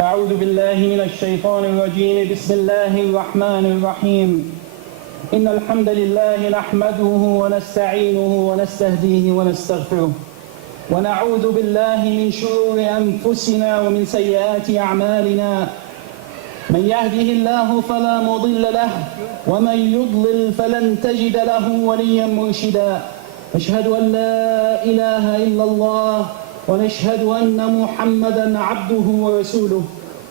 أعوذ بالله من الشيطان الرجيم. بسم الله الرحمن الرحيم. إن الحمد لله نحمده ونستعينه ونستهديه ونستغفره ونعوذ بالله من شرور أنفسنا ومن سيئات أعمالنا. من يهده الله فلا مضل له ومن يضلل فلن تجد له وليا مرشدا. أشهد أن لا إله إلا الله ونشهد أن محمدا عبده ورسوله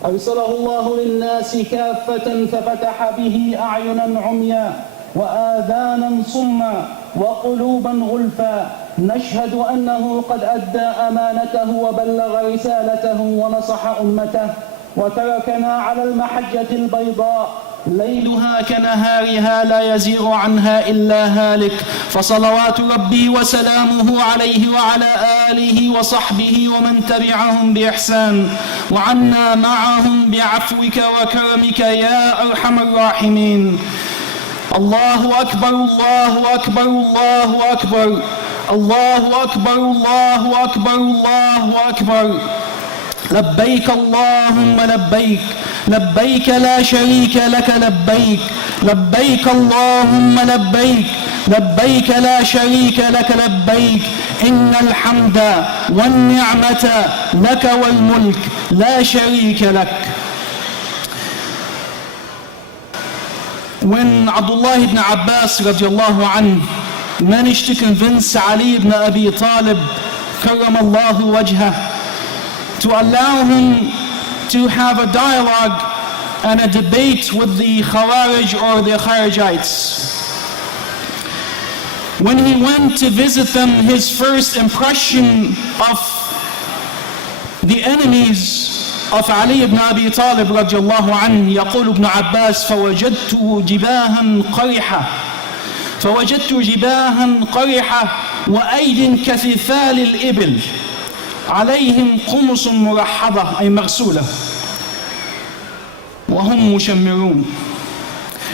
أرسله الله للناس كافة ففتح به أعينا عميا وآذانا صما وقلوبا غلفا. نشهد أنه قد أدى أمانته وبلغ رسالته ونصح أمته وتركنا على المحجة البيضاء ليلها كنهارها لا يزيغ عنها إلا هالك. فصلوات ربي وسلامه عليه وعلى آله وصحبه ومن تبعهم بإحسان وعنا معهم بعفوك وكرمك يا أرحم الراحمين. الله أكبر الله أكبر الله أكبر الله أكبر الله أكبر الله أكبر. لبيك اللهم لبيك لبيك لا شريك لك لبيك لبيك اللهم لبيك لبيك لا شريك لك لبيك. إن الحمد والنعمة لك والملك لا شريك لك. When Abdullah ibn Abbas radiallahu anhu managed to convince Ali ibn Abi Talib karramallahu wajhah to allow him to have a dialogue and a debate with the Khawarij or the Kharijites. When he went to visit them, his first impression of the enemies of Ali ibn Abi Talib radiallahu anhu, يقول ابن عباس فوجدت جباها قرحة وأيد كثثال الإبل عليهم قمص مرحضة أي مغسولة وهم مشمرون.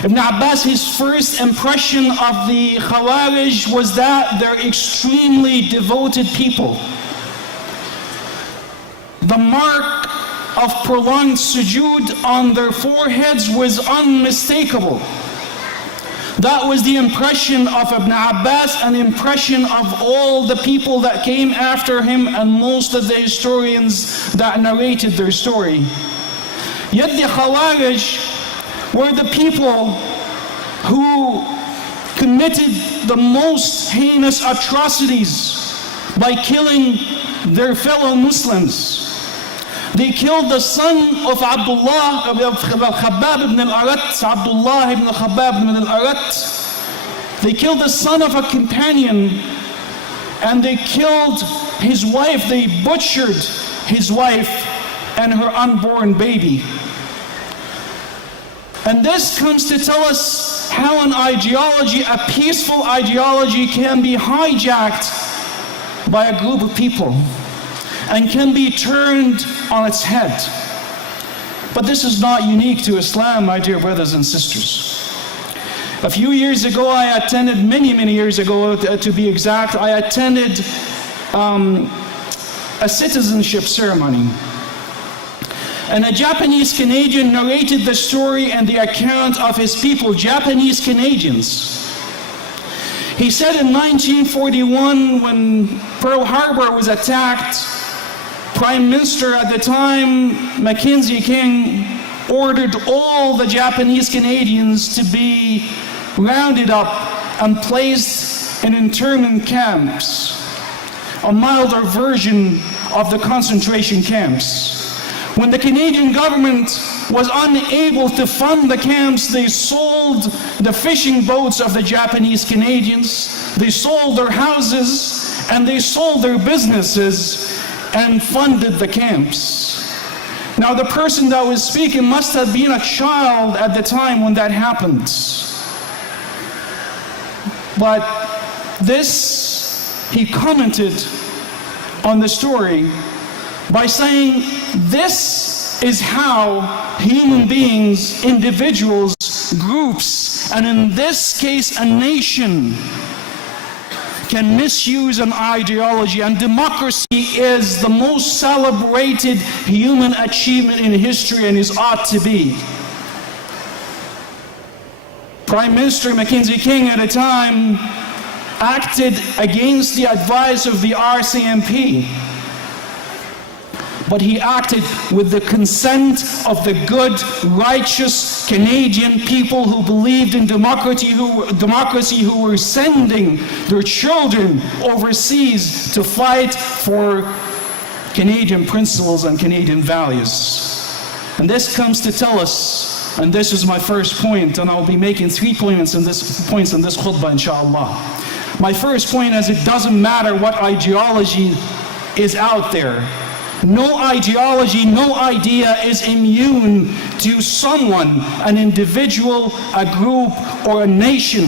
Ibn Abbas, his first impression of the Khawarij was that they're extremely devoted people. The mark of prolonged sujood on their foreheads was unmistakable. That was the impression of Ibn Abbas, an impression of all the people that came after him and most of the historians that narrated their story. Yet the Khawarij were the people who committed the most heinous atrocities by killing their fellow Muslims. They killed the son of Abdullah al-Khabbab ibn al-Arat, Abdullah ibn al-Khabbab ibn al-Arat. They killed the son of a companion, and they killed his wife. They butchered his wife and her unborn baby. And this comes to tell us how an ideology, a peaceful ideology, can be hijacked by a group of people and can be turned on its head. But this is not unique to Islam, my dear brothers and sisters. A few years ago, I attended, many years ago to be exact, I attended a citizenship ceremony. And a Japanese Canadian narrated the story and the account of his people, Japanese Canadians. He said in 1941, when Pearl Harbor was attacked, Prime Minister at the time, Mackenzie King, ordered all the Japanese Canadians to be rounded up and placed in internment camps, a milder version of the concentration camps. When the Canadian government was unable to fund the camps, they sold the fishing boats of the Japanese Canadians, they sold their houses, and they sold their businesses and funded the camps. Now the person that was speaking must have been a child at the time when that happened. But this, he commented on the story by saying, this is how human beings, individuals, groups, and in this case a nation, can misuse an ideology, and democracy is the most celebrated human achievement in history and is ought to be. Prime Minister Mackenzie King at a time acted against the advice of the RCMP, but he acted with the consent of the good, righteous Canadian people who believed in democracy, who were sending their children overseas to fight for Canadian principles and Canadian values. And this comes to tell us, and this is my first point, and I'll be making 3 points in this khutbah, inshallah. My first point is, it doesn't matter what ideology is out there. No ideology, no idea is immune to someone, an individual, a group, or a nation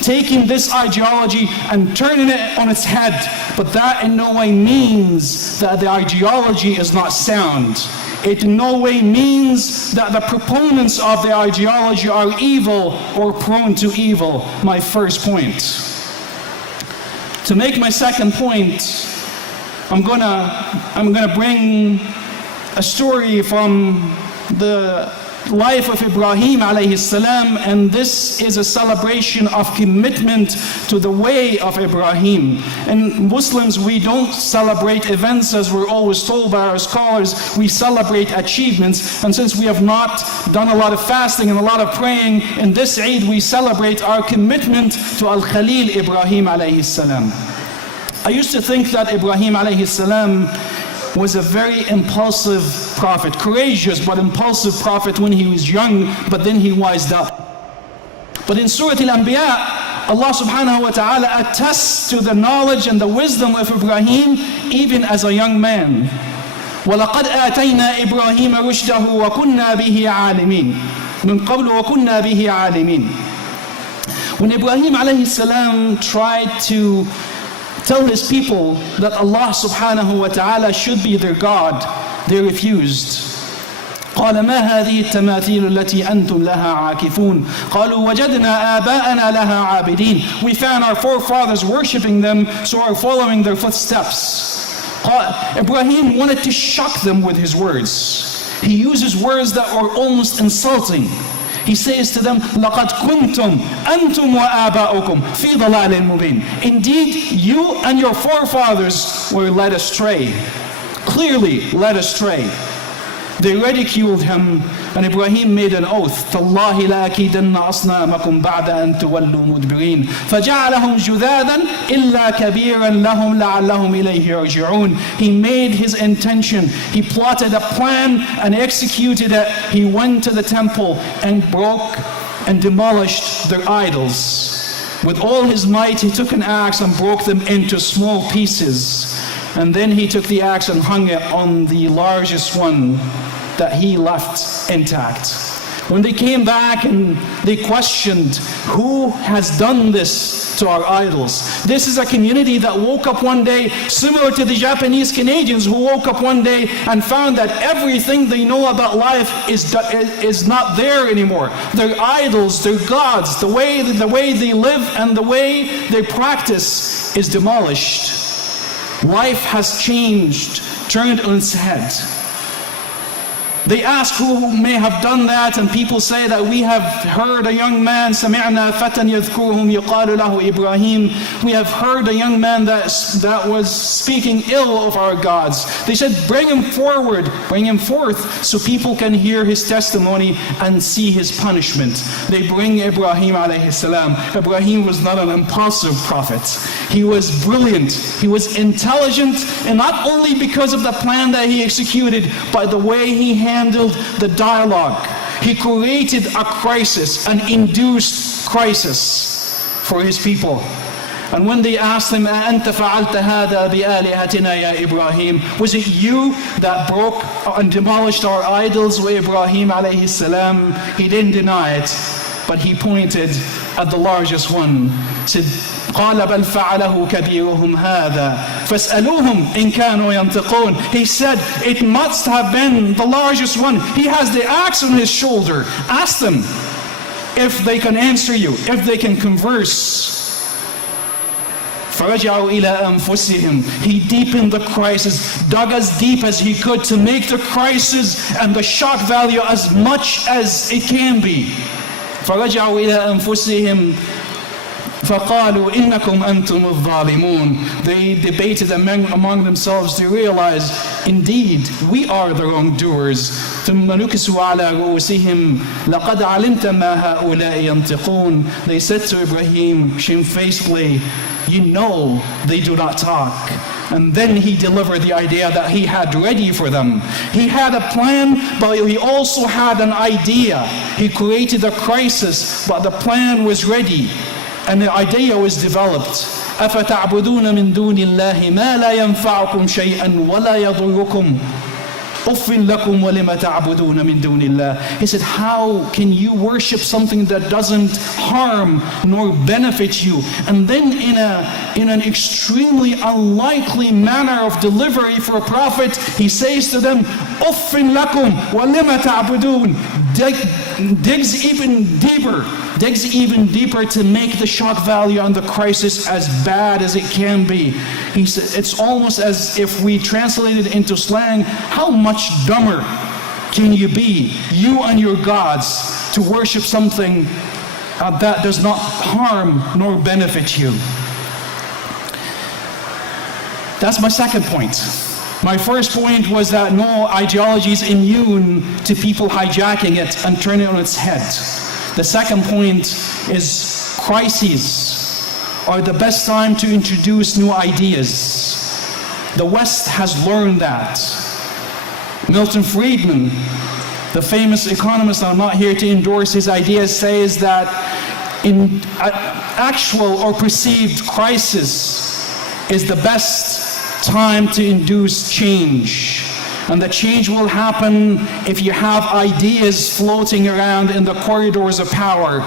taking this ideology and turning it on its head. But that in no way means that the ideology is not sound. It in no way means that the proponents of the ideology are evil or prone to evil. My first point. To make my second point, I'm gonna bring a story from the life of Ibrahim alayhi salam, and this is a celebration of commitment to the way of Ibrahim. And Muslims, we don't celebrate events as we're always told by our scholars, we celebrate achievements. And since we have not done a lot of fasting and a lot of praying, in this Eid we celebrate our commitment to Al-Khalil Ibrahim alayhi salam. I used to think that Ibrahim alayhi salam was a very impulsive prophet, courageous but impulsive prophet when he was young, but then he wised up. But in Surah Al-Anbiya, Allah subhanahu wa ta'ala attests to the knowledge and the wisdom of Ibrahim even as a young man. وَلَقَدْ آتَيْنَا إِبْرَاهِيمَ رُشْدَهُ وَكُنَّا بِهِ عَالِمِينَ مِنْ قَبْلُ وَكُنَّا بِهِ عَالِمِينَ. When Ibrahim alayhi salam tried to tell his people that Allah subhanahu wa ta'ala should be their God, they refused. قال ما هذه التماثيل التي أنتم لها عاكفون قالوا وجدنا آباءنا لها عابدين. We found our forefathers worshipping them, so are following their footsteps. Ibrahim wanted to shock them with his words. He uses words that are almost insulting. He says to them, لَقَدْ كُنْتُمْ أَنْتُمْ وَآبَاؤُكُمْ فِي ضَلَالٍ مُبِينٍ. Indeed, you and your forefathers were led astray. Clearly led astray. They ridiculed him, and Ibrahim made an oath. تَاللَّهِ لَأَكِيدَنَّ أَصْنَامَكُمْ بَعْدَ أَن تُوَلُّوا مُدْبِرِينَ فَجَعَلَهُمْ جُذَاذًا إِلَّا كَبِيرًا لَهُمْ لَعَلَّهُمْ إِلَيْهِ يَرْجِعُونَ. He made his intention. He plotted a plan and executed it. He went to the temple and broke and demolished their idols. With all his might, he took an axe and broke them into small pieces. And then he took the axe and hung it on the largest one that he left intact. When they came back and they questioned, who has done this to our idols? This is a community that woke up one day, similar to the Japanese Canadians who woke up one day and found that everything they know about life is not there anymore. Their idols, their gods, the way they live and the way they practice is demolished. Life has changed, turned on its head. They ask who may have done that, and people say that we have heard a young man, سَمِعْنَا فَتًى يَذْكُرُهُمْ يُقَالُ لَهُ إِبْرَاهِيمُ. We have heard a young man that was speaking ill of our gods. They said, bring him forward, bring him forth, so people can hear his testimony and see his punishment. They bring Ibrahim alayhi salam. Ibrahim was not an impulsive prophet. He was brilliant, he was intelligent, and not only because of the plan that he executed, but the way he handled the dialogue. He created a crisis, an induced crisis for his people. And when they asked him, أَأَنْتَ فَعَلْتَ هَذَا بِآلِهَتِنَا يَا إِبْرَاهِيمُ, was it you that broke and demolished our idols, with Ibrahim alayhi salam? He didn't deny it, but he pointed at the largest one. Said, قال بل فعله كبيرهم هذا فاسألوهم إن كانوا ينطقون. He said, it must have been the largest one. He has the axe on his shoulder. Ask them if they can answer you, if they can converse. فَرَجَعُوا إِلَىٰ أَنفُسِهِمْ. He deepened the crisis, dug as deep as he could to make the crisis and the shock value as much as it can be. فَرَجَعُوا إِلَىٰ أَنفُسِهِمْ فَقَالُوا إِنَّكُمْ أَنْتُمُ الظَّالِمُونَ. They debated among themselves to realize, indeed, we are the wrongdoers. ثُمَّ نُكِسُوا عَلَىٰ رُؤُوسِهِمْ لَقَدْ عَلِمْتَ مَا هَؤُلَاءِ يَنْطِقُونَ. They said to Ibrahim shamefacedly, you know they do not talk. And then he delivered the idea that he had ready for them. He had a plan, but he also had an idea. He created a crisis, but the plan was ready. And the idea was developed. أَفَتَعْبُدُونَ مِن دُونِ اللَّهِ مَا لَا يَنْفَعُكُمْ شَيْئًا وَلَا يَضُرُّكُمْ أُفٍّ لَكُمْ وَلِمَ تَعْبُدُونَ مِن دُونِ اللَّهِ. He said, how can you worship something that doesn't harm nor benefit you? And then in an extremely unlikely manner of delivery for a prophet, he says to them, أُفٍّ لَكُمْ وَلِمَ تَعْبُدُونَ. Digs even deeper to make the shock value on the crisis as bad as it can be. He said, it's almost as if we translated it into slang, how much dumber can you be, you and your gods, to worship something that does not harm nor benefit you? That's my second point. My first point was that no ideology is immune to people hijacking it and turning it on its head. The second point is crises are the best time to introduce new ideas. The West has learned that. Milton Friedman, the famous economist, I'm not here to endorse his ideas, says that in actual or perceived crisis is the best time to induce change. And the change will happen if you have ideas floating around in the corridors of power.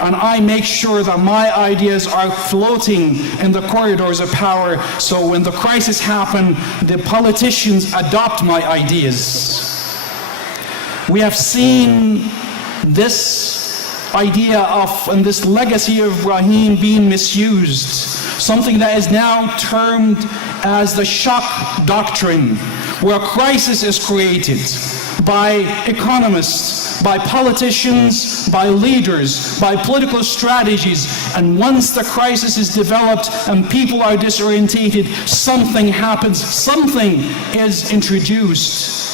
And I make sure that my ideas are floating in the corridors of power, so when the crisis happens, the politicians adopt my ideas. We have seen this idea of, and this legacy of Ibrahim being misused, something that is now termed as the shock doctrine, where a crisis is created by economists, by politicians, by leaders, by political strategies, and once the crisis is developed and people are disorientated, something happens, something is introduced.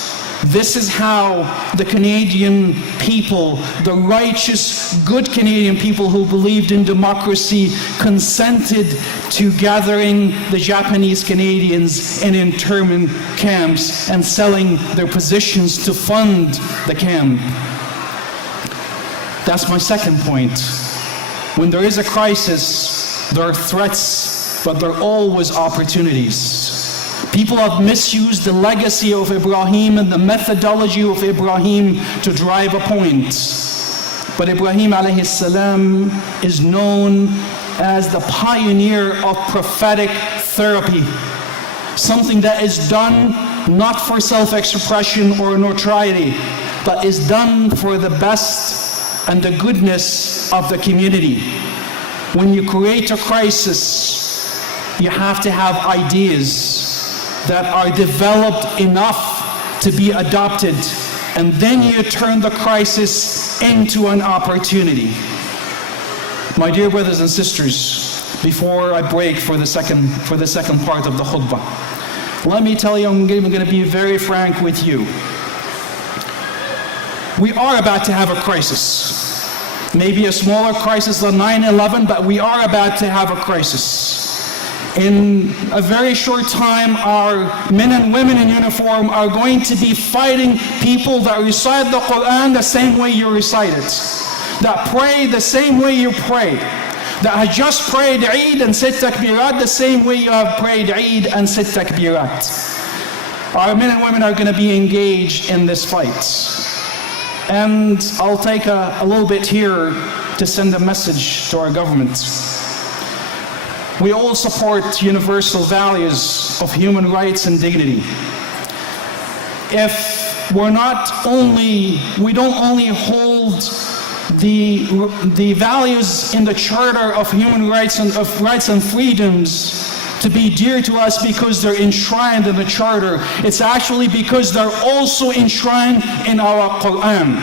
This is how the Canadian people, the righteous, good Canadian people who believed in democracy, consented to gathering the Japanese Canadians in internment camps and selling their positions to fund the camp. That's my second point. When there is a crisis, there are threats, but there are always opportunities. People have misused the legacy of Ibrahim and the methodology of Ibrahim to drive a point. But Ibrahim alayhi salam is known as the pioneer of prophetic therapy. Something that is done not for self-expression or notoriety, but is done for the best and the goodness of the community. When you create a crisis, you have to have ideas that are developed enough to be adopted, and then you turn the crisis into an opportunity. My dear brothers and sisters, before I break for the second part of the khutbah, let me tell you, I'm going to be very frank with you. We are about to have a crisis. Maybe a smaller crisis than 9/11, but we are about to have a crisis. In a very short time, our men and women in uniform are going to be fighting people that recite the Quran the same way you recite it, that pray the same way you pray, that have just prayed Eid and said takbirat the same way you have prayed Eid and said takbirat. Our men and women are going to be engaged in this fight. And I'll take a little bit here to send a message to our government. We all support universal values of human rights and dignity. If we don't only hold the values in the Charter of Human Rights and of Rights and Freedoms to be dear to us because they're enshrined in the Charter. It's actually because they're also enshrined in our Quran.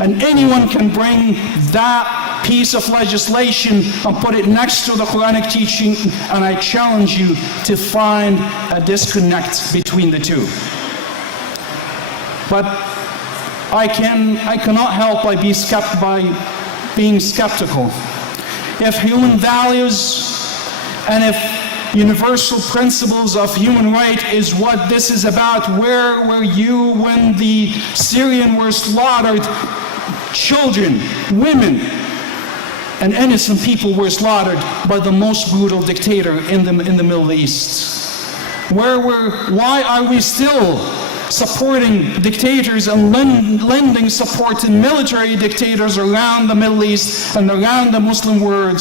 And anyone can bring that piece of legislation and put it next to the Quranic teaching, and I challenge you to find a disconnect between the two. But I cannot help by being skeptical. If human values and if universal principles of human right is what this is about, where were you when the Syrians were slaughtered? Children, women, and innocent people were slaughtered by the most brutal dictator in the Middle East. Why are we still supporting dictators and lending support to military dictators around the Middle East and around the Muslim world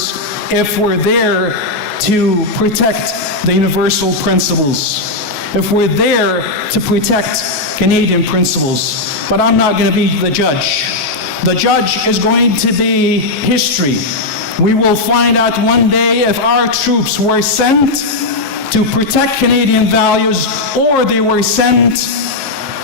if we're there to protect the universal principles, if we're there to protect Canadian principles? But I'm not going to be the judge. The judge is going to be history. We will find out one day if our troops were sent to protect Canadian values or they were sent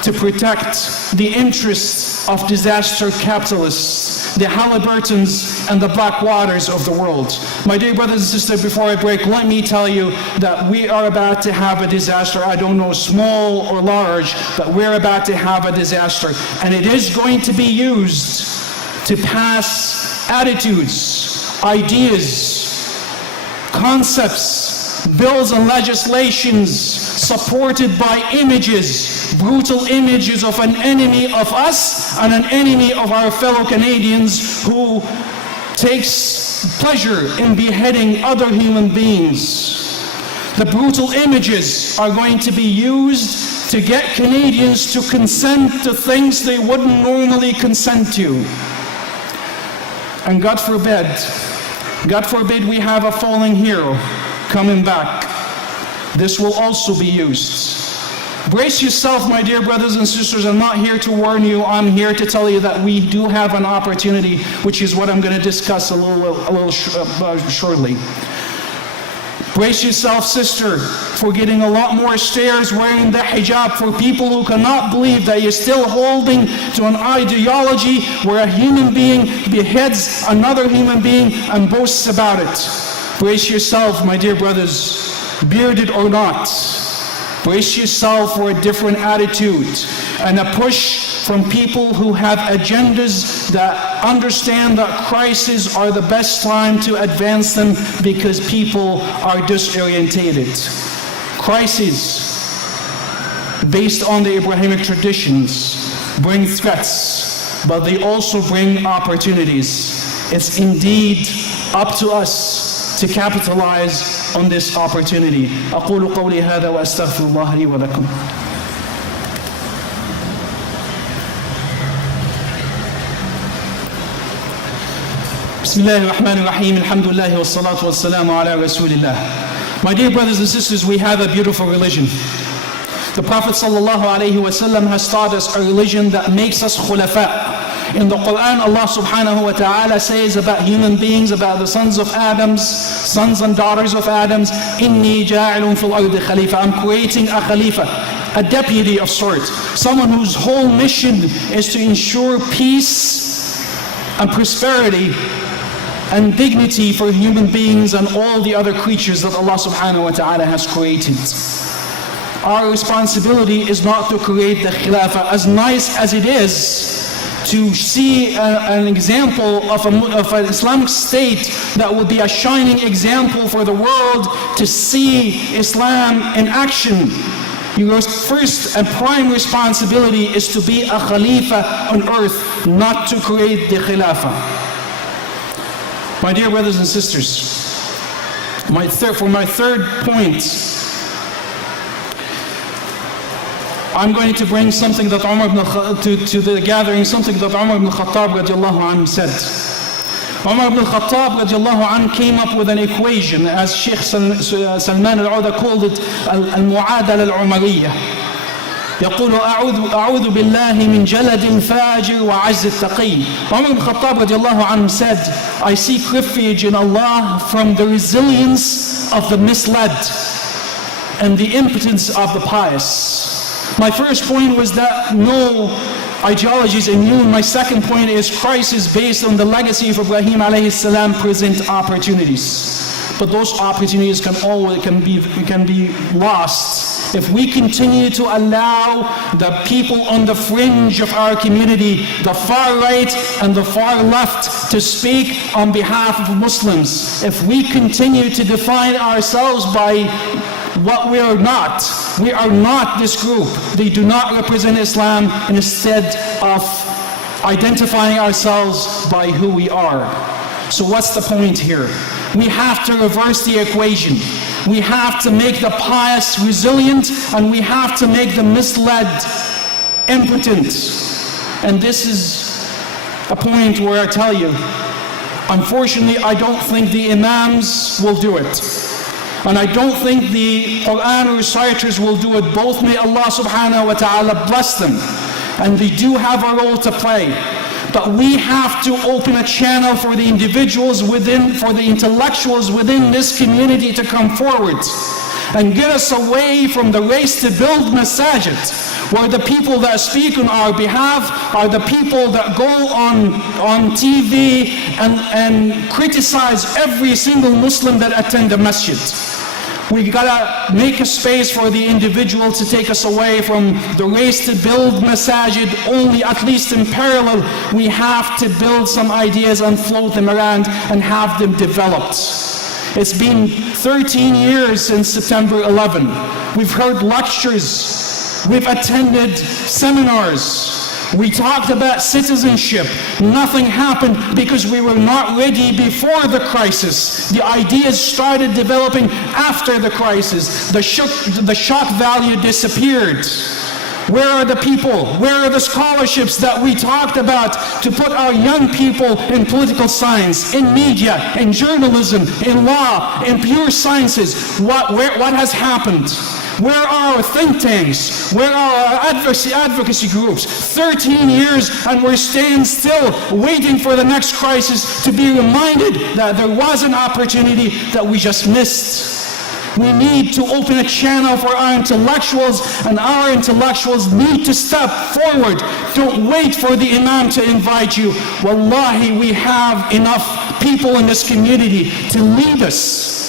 to protect the interests of disaster capitalists, the Halliburtons and the Blackwaters of the world. My dear brothers and sisters, before I break, let me tell you that we are about to have a disaster. I don't know, small or large, but we're about to have a disaster. And it is going to be used to pass attitudes, ideas, concepts, bills and legislations supported by images, brutal images of an enemy of us and an enemy of our fellow Canadians who takes pleasure in beheading other human beings. The brutal images are going to be used to get Canadians to consent to things they wouldn't normally consent to. And God forbid we have a fallen hero coming back. This will also be used. Brace yourself, my dear brothers and sisters. I'm not here to warn you. I'm here to tell you that we do have an opportunity, which is what I'm going to discuss a little shortly. Brace yourself, sister, for getting a lot more stares wearing the hijab, for people who cannot believe that you're still holding to an ideology where a human being beheads another human being and boasts about it. Brace yourself, my dear brothers, bearded or not. Brace yourself for a different attitude and a push from people who have agendas that understand that crises are the best time to advance them because people are disorientated. Crises based on the Abrahamic traditions bring threats, but they also bring opportunities. It's indeed up to us to capitalize on this opportunity. أقول قولي هذا وأستغفر الله لي ولكم. بسم الله الرحمن الرحيم. الحمد لله والصلاة والسلام على رسول الله. My dear brothers and sisters, we have a beautiful religion. The Prophet ﷺ has taught us a religion that makes us khulafa. In the Quran, Allah subhanahu wa ta'ala says about human beings, about the sons of Adam, sons and daughters of Adam, إِنِّي جَاعِلٌ فِي الْأَرْضِ خَلِيفَةً. I'm creating a khalifa, a deputy of sort, someone whose whole mission is to ensure peace and prosperity and dignity for human beings and all the other creatures that Allah subhanahu wa ta'ala has created. Our responsibility is not to create the khilafah, as nice as it is to see an example of an Islamic state that will be a shining example for the world to see Islam in action. Your first and prime responsibility is to be a khalifa on earth, not to create the khilafah. My dear brothers and sisters, for my third point, I'm going to bring something that to the gathering, something that Umar ibn Khattab radiallahu anhu said. Umar ibn Khattab radiallahu anhu came up with an equation, as Sheikh Salman al-Auda called it, al-Mu'adala al-Umariyya. يقول أعوذ بالله من جلد الفاجر وعز التقي. Umar ibn Khattab radiallahu anhu said, I seek refuge in Allah from the resilience of the misled and the impotence of the pious. My first point was that no ideologies in you. My second point is crisis based on the legacy of Ibrahim alayhi salam present opportunities. But those opportunities can be lost if we continue to allow the people on the fringe of our community, the far right and the far left, to speak on behalf of Muslims. If we continue to define ourselves by what we are not this group. They do not represent Islam, instead of identifying ourselves by who we are. So what's the point here? We have to reverse the equation. We have to make the pious resilient, and we have to make the misled impotent. And this is a point where I tell you, unfortunately, I don't think the imams will do it. And I don't think the Quran reciters will do it. Both may Allah subhanahu wa ta'ala bless them. And they do have a role to play. But we have to open a channel for the individuals within, for the intellectuals within this community to come forward and get us away from the race to build masajid, where the people that speak on our behalf are the people that go on TV and criticize every single Muslim that attend the masjid. We gotta make a space for the individual to take us away from the race to build masajid only, at least in parallel. We have to build some ideas and float them around and have them developed. It's been 13 years since September 11. We've heard lectures, we've attended seminars, we talked about citizenship. Nothing happened because we were not ready before the crisis. The ideas started developing after the crisis. The shock value disappeared. Where are the people? Where are the scholarships that we talked about to put our young people in political science, in media, in journalism, in law, in pure sciences? What has happened? Where are our think tanks? Where are our advocacy groups? 13 years and we're staying still, waiting for the next crisis to be reminded that there was an opportunity that we just missed. We need to open a channel for our intellectuals, and our intellectuals need to step forward. Don't wait for the imam to invite you. Wallahi, we have enough people in this community to lead us.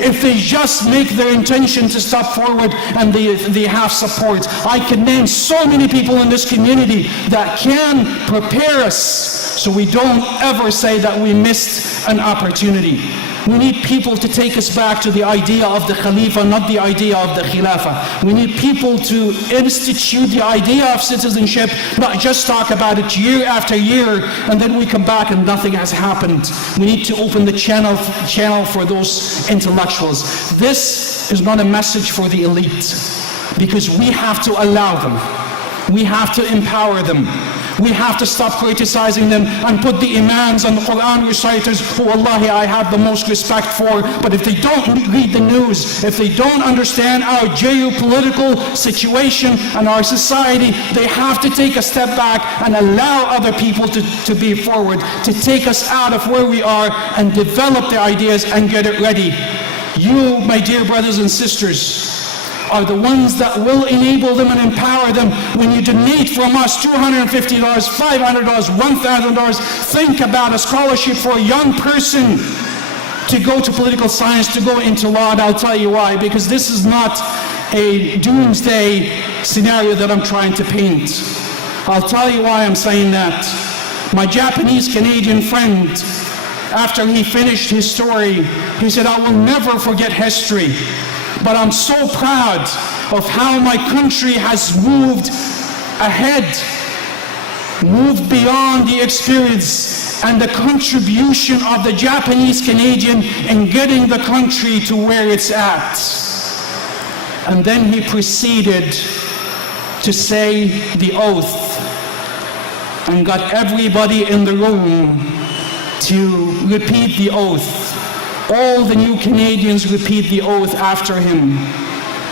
If they just make their intention to step forward and they have support. I can name so many people in this community that can prepare us so we don't ever say that we missed an opportunity. We need people to take us back to the idea of the Khalifa, not the idea of the Khilafah. We need people to institute the idea of citizenship, not just talk about it year after year, and then we come back and nothing has happened. We need to open the channel for those intellectuals. This is not a message for the elite, because we have to allow them. We have to empower them. We have to stop criticizing them and put the imams and the Quran reciters, who wallahi I have the most respect for, but if they don't read the news, if they don't understand our geopolitical situation and our society, they have to take a step back and allow other people to be forward, to take us out of where we are and develop the ideas and get it ready. You, my dear brothers and sisters, are the ones that will enable them and empower them. When you donate from us $250, $500, $1,000, think about a scholarship for a young person to go to political science, to go into law, and I'll tell you why. Because this is not a doomsday scenario that I'm trying to paint. I'll tell you why I'm saying that. My Japanese Canadian friend, after he finished his story, he said, I will never forget history. But I'm so proud of how my country has moved ahead, moved beyond the experience and the contribution of the Japanese Canadian in getting the country to where it's at. And then he proceeded to say the oath and got everybody in the room to repeat the oath. All the new Canadians repeat the oath after him.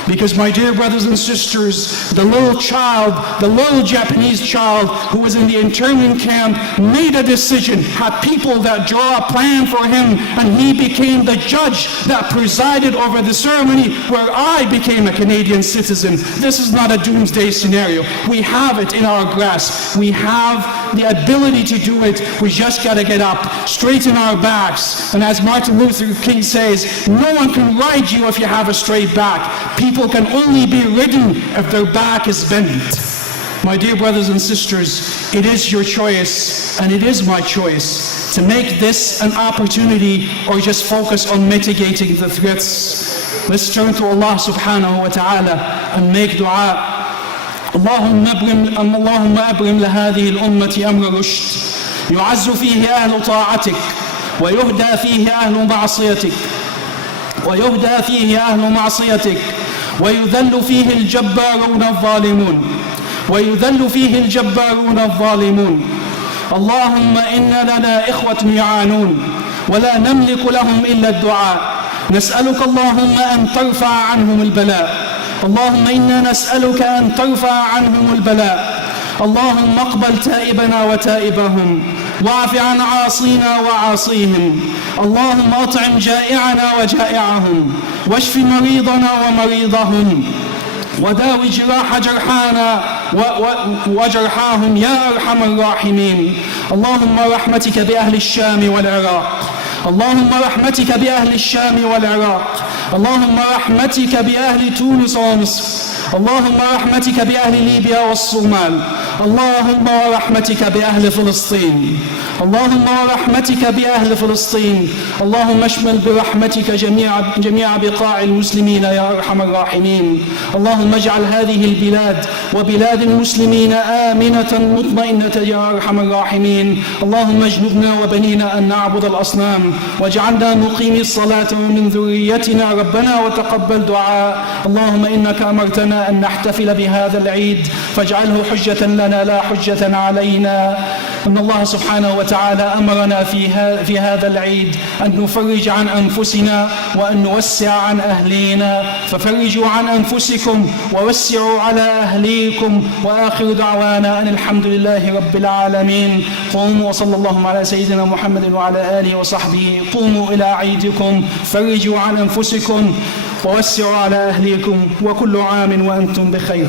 Because my dear brothers and sisters, the little Japanese child who was in the internment camp made a decision, had people that draw a plan for him, and he became the judge that presided over the ceremony where I became a Canadian citizen. This is not a doomsday scenario. We have it in our grasp. We have the ability to do it. We just got to get up, straighten our backs. And as Martin Luther King says, no one can ride you if you have a straight back. People can only be ridden if their back is bent. My dear brothers and sisters, it is your choice, and it is my choice, to make this an opportunity or just focus on mitigating the threats. Let's turn to Allah subhanahu wa ta'ala and make dua. اللهم أبرم لهذه الأمة أمر رشد يعز فيه أهل طاعتك ويهدى فيه أهل معصيتك ويذل فيه الجبارون الظالمون اللهم إن لنا إخوة يعانون ولا نملك لهم إلا الدعاء نسألك اللهم أن ترفع عنهم البلاء اللهم إنا نسألك أن ترفع عنهم البلاء اللهم اقبل تائبنا وتائبهم واعف عن عاصينا وعاصيهم اللهم أطعم جائعنا وجائعهم واشف مريضنا ومريضهم وداوي جراح جرحانا وجرحاهم يا أرحم الراحمين اللهم رحمتك بأهل الشام والعراق اللهم رحمتك بأهل الشام والعراق اللهم رحمتك بأهل تونس ومصر اللهم رحمتك بأهل ليبيا والصومال اللهم ورحمتك بأهل فلسطين اللهم ورحمتك بأهل فلسطين اللهم اشمل برحمتك جميع بقاع المسلمين يا أرحم الراحمين اللهم اجعل هذه البلاد وبلاد المسلمين آمنة مطمئنة يا أرحم الراحمين اللهم اجنبنا وبنينا أن نعبد الأصنام واجعلنا مقيمي الصلاة ومن ذريتنا ربنا وتقبل دعاء اللهم إنك أمرتنا أن نحتفل بهذا العيد فاجعله حجة لنا لا حجة علينا إن الله سبحانه وتعالى أمرنا في هذا العيد أن نفرج عن أنفسنا وأن نوسع عن أهلينا ففرجوا عن أنفسكم ووسعوا على أهليكم وآخر دعوانا أن الحمد لله رب العالمين قوموا وصلى الله على سيدنا محمد وعلى آله وصحبه قوموا إلى عيدكم فرجوا عن أنفسكم ووسعوا على أهليكم وكل عام وأنتم بخير